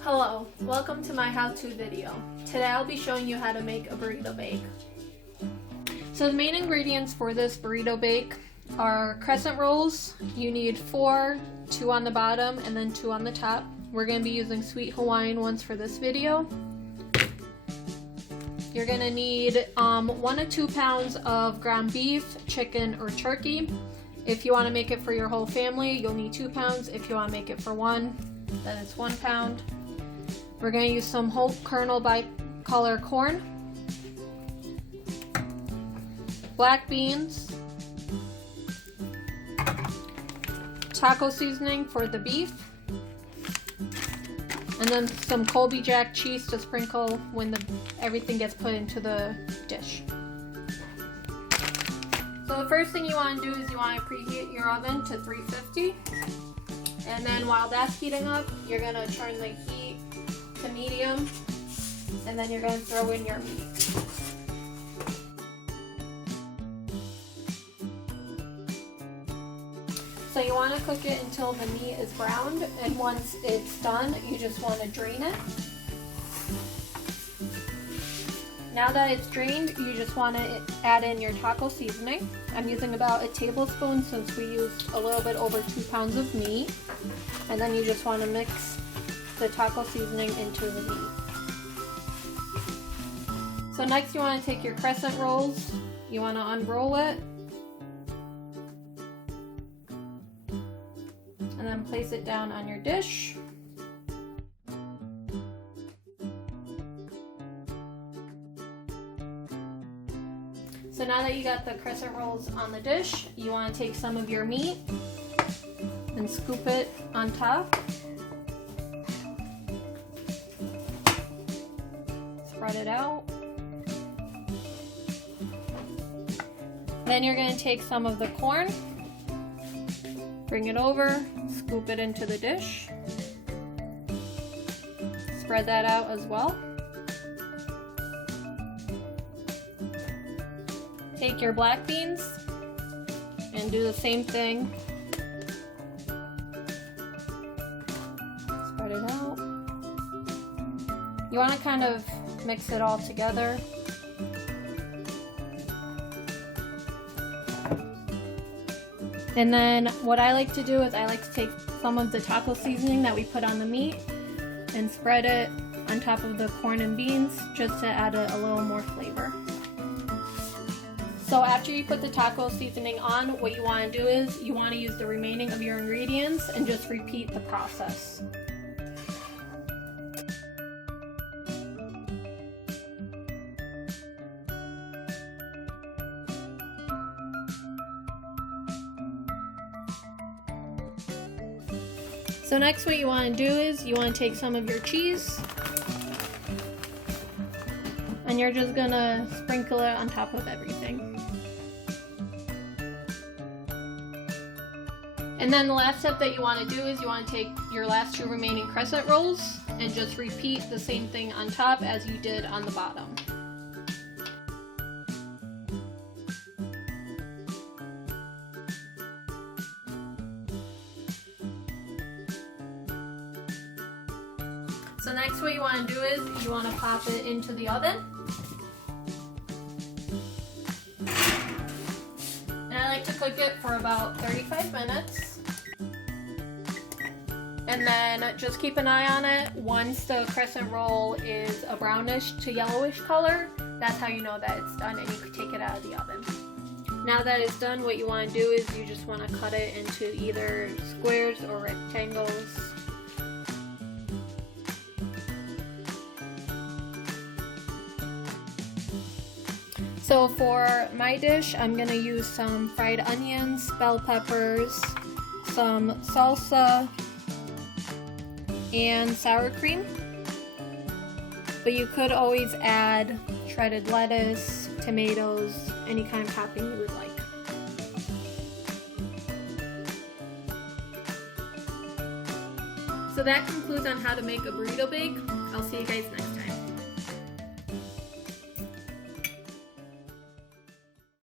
Hello, welcome to my how-to video. Today I'll be showing you how to make a burrito bake. So the main ingredients for this burrito bake are crescent rolls. You need 4, 2 on the bottom and then 2 on the top. We're going to be using sweet Hawaiian ones for this video. You're going to need 1 to 2 pounds of ground beef, chicken, or turkey. If you want to make it for your whole family, you'll need 2 pounds. If you want to make it for one, then it's 1 pound. We're going to use some whole kernel bicolor corn, black beans, taco seasoning for the beef, and then some Colby Jack cheese to sprinkle when everything gets put into the dish. So the first thing you want to do is you want to preheat your oven to 350, and then while that's heating up, you're going to turn the heat to medium, and then you're going to throw in your meat. So you want to cook it until the meat is browned, and once it's done, you just want to drain it. Now that it's drained, you just want to add in your taco seasoning. I'm using about a tablespoon since we used a little bit over 2 pounds of meat. And then you just want to mix the taco seasoning into the meat. So next you want to take your crescent rolls. You want to unroll it. And then place it down on your dish. So now that you got the crescent rolls on the dish, you want to take some of your meat and scoop it on top. Spread it out. Then you're going to take some of the corn, bring it over, scoop it into the dish. Spread that out as well. Take your black beans and do the same thing. Spread it out. You want to kind of mix it all together. And then what I like to do is I like to take some of the taco seasoning that we put on the meat and spread it on top of the corn and beans just to add a little more flavor. So after you put the taco seasoning on, what you want to do is you want to use the remaining of your ingredients and just repeat the process. So next what you want to do is you want to take some of your cheese and you're just going to sprinkle it on top of everything. And then the last step that you want to do is you want to take your last 2 remaining crescent rolls and just repeat the same thing on top as you did on the bottom. So next what you want to do is you want to pop it into the oven. And I like to cook it for about 35 minutes. And then just keep an eye on it. Once the crescent roll is a brownish to yellowish color, that's how you know that it's done and you can take it out of the oven. Now that it's done, what you want to do is you just want to cut it into either squares or rectangles. So for my dish, I'm going to use some fried onions, bell peppers, some salsa, and sour cream. But you could always add shredded lettuce, tomatoes, any kind of topping you would like. So that concludes on how to make a burrito bake. I'll see you guys next time.